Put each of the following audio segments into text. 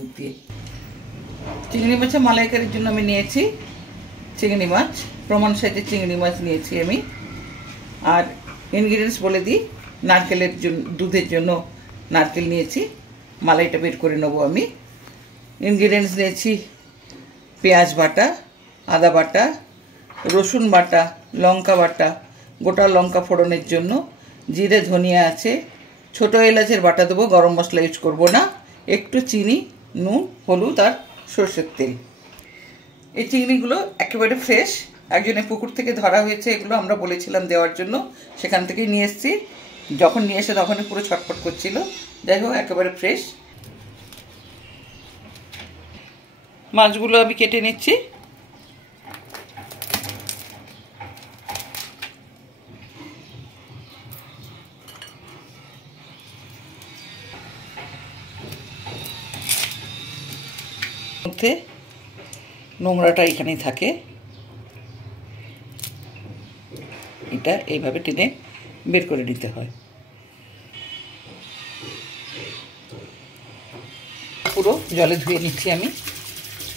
দুধ দিয়ে। চিংড়ি মাছের মালাইকারির জন্য আমি নিয়েছি চিংড়ি মাছ, প্রমাণ সাইজের চিংড়ি মাছ নিয়েছি আমি। আর ইনগ্রিডিয়েন্টস বলে দিই, নারকেলের জন্য, দুধের জন্য নারকেল নিয়েছি, মালাইটা বের করে নেবো আমি। ইনগ্রিডিয়েন্টস নিয়েছি পেঁয়াজ বাটা, আদা বাটা, রসুন বাটা, লঙ্কা বাটা, গোটা লঙ্কা ফোড়নের জন্য, জিরে ধনিয়া আছে, ছোটো এলাচের বাটা দেবো, গরম মশলা ইউজ করবো না, একটু চিনি, নুন, হলুদ আর সর্ষের তেল। এই চিংড়িগুলো একেবারে ফ্রেশ, একজনের পুকুর থেকে ধরা হয়েছে, এগুলো আমরা বলেছিলাম দেওয়ার জন্য, সেখান থেকেই নিয়ে এসেছি। যখন নিয়ে এসে তখনই পুরো ছটফট করছিল। যাই হোক, একেবারে ফ্রেশ। মাছগুলো আমি কেটে নিচ্ছি। মধ্যে নোংরাটা এখানেই থাকে, এটা এইভাবে টেনে বের করে নিতে হয়। পুরো জলে ধুয়ে নিচ্ছি আমি,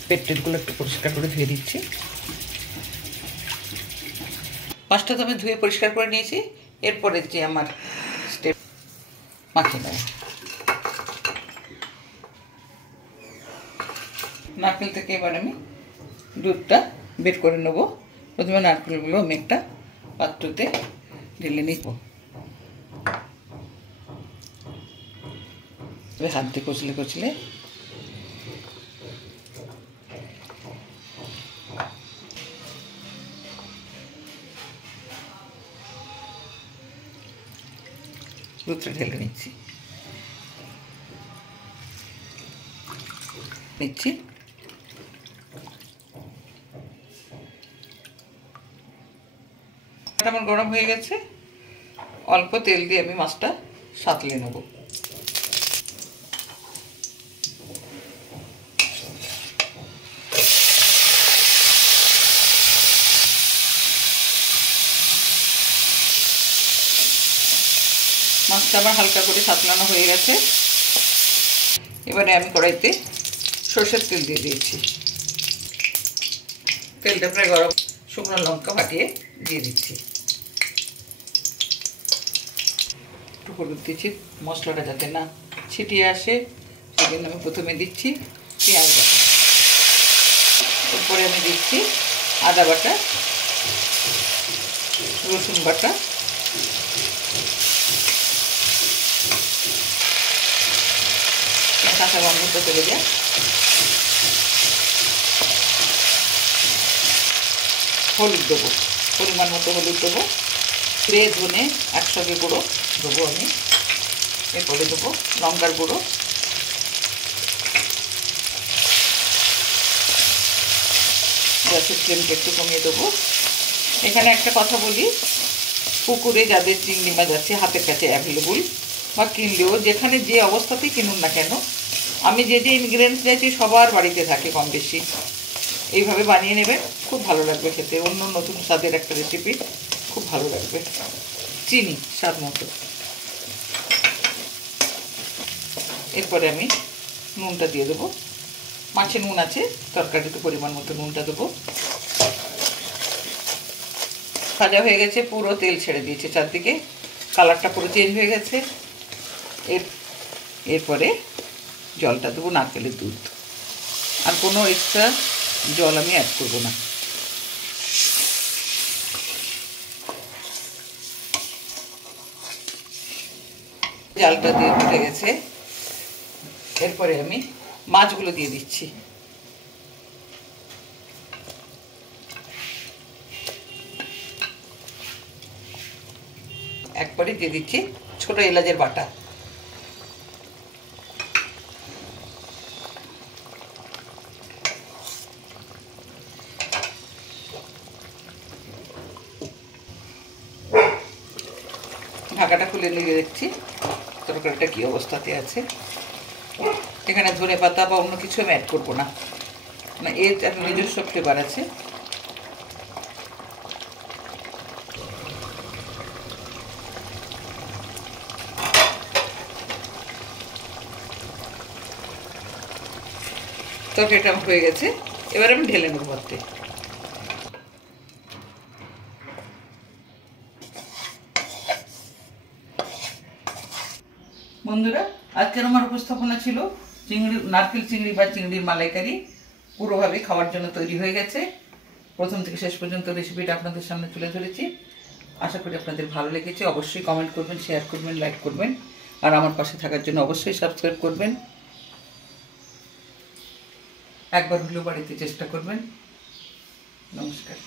পেটগুলো একটু পরিষ্কার করে ধুয়ে দিচ্ছি। মাছটা তো আমি ধুয়ে পরিষ্কার করে নিয়েছি। এরপরে যে আমার স্টেপ, মাখিয়ে নেব। নারকেল থেকে এবার আমি দুধটা বের করে নেব। প্রথমে নারকেলগুলো আমি একটা পাত্রতে ঢেলে নিব। হাত দিয়ে কচলে কচলে দুধটা ঢেলে নিচ্ছি। আমার গরম হয়ে গেছে, অল্প তেল দিয়ে আমি মাছটা সাঁতলে নেব। মাছটা আমার হালকা করে সাঁতলানো হয়ে গেছে। এবারে আমি কড়াইতে সরষের তেল দিয়ে দিয়েছি। তেলটা প্রায় গরম, শুকনো লঙ্কা ফাটিয়ে দিয়ে দিচ্ছি। একটু হলুদ দিচ্ছি, মশলাটা যাতে না ছিটিয়ে আসে সেজন্য আমি প্রথমে দিচ্ছি পেঁয়াজ বাটা, এরপরে আমি দিচ্ছি আদা বাটা, রসুন বাটা, কাঁচা গন্ধটা চলে যায়। হলুদ দেবো, পরিমাণ মতো হলুদ দেবো, জিরে ধনে একসঙ্গে গুঁড়ো দেবো আমি। এরপরে দেবো লঙ্কার গুঁড়ো, গ্যাসের ফ্লেমটা একটু কমিয়ে দেবো। এখানে একটা কথা বলি, পুকুরে যাদের চিংড়ি মাছ আছে হাতের কাছে অ্যাভেলেবল, বা কিনলেও যেখানে যে অবস্থাতেই কিনুন না কেন, আমি যে যে ইনগ্রিডিয়েন্টস দিয়েছি সবার বাড়িতে থাকে কম বেশি। এইভাবে বানিয়ে নেবেন, খুব ভালো লাগবে খেতে। অন্য নতুন স্বাদের একটা রেসিপি, খুব ভালো লাগবে। চিনি স্বাদ মতো। এরপরে আমি নুনটা দিয়ে দেবো। মাছে নুন আছে, তরকারিতে পরিমাণ মতো নুনটা দেবো। ভাজা হয়ে গেছে, পুরো তেল ছেড়ে দিয়েছে চারদিকে, কালারটা পুরো চেঞ্জ হয়ে গেছে। এরপরে জলটা দেবো, নারকেলের দুধ। আর কোনো এক্সট্রা জল আমি অ্যাড করবো না। জালটা দিয়ে উঠে গেছে। এরপরে আমি মাছগুলো দিয়ে দিচ্ছি। একবারে দিয়ে দিচ্ছি ছোট এলাচের বাটা। ঢাকাটা খুলে নিয়ে দেখছি তরকারিটা কি অবস্থাতে আছে। এখানে ধনে পাতা বা অন্য কিছু আমি অ্যাড করবো না, এর একটা নিজস্ব ফ্লেভার আছে। তরকারিটা আমার হয়ে গেছে, এবার আমি ঢেলে নেবো ভাতে। বন্ধুরা, আজকের আমার উপস্থাপনা ছিল নারকেল চিংড়ি বা চিংড়ির মালাইকারি। পুরোভাবে খাওয়ার জন্য তৈরি হয়ে গেছে। প্রথম থেকে শেষ পর্যন্ত রেসিপিটা আপনাদের সামনে তুলে ধরেছি। আশা করি আপনাদের ভালো লেগেছে। অবশ্যই কমেন্ট করবেন, শেয়ার করবেন, লাইক করবেন, আর আমার পাশে থাকার জন্য অবশ্যই সাবস্ক্রাইব করবেন। একবার হলেও বাড়িতে চেষ্টা করবেন। নমস্কার।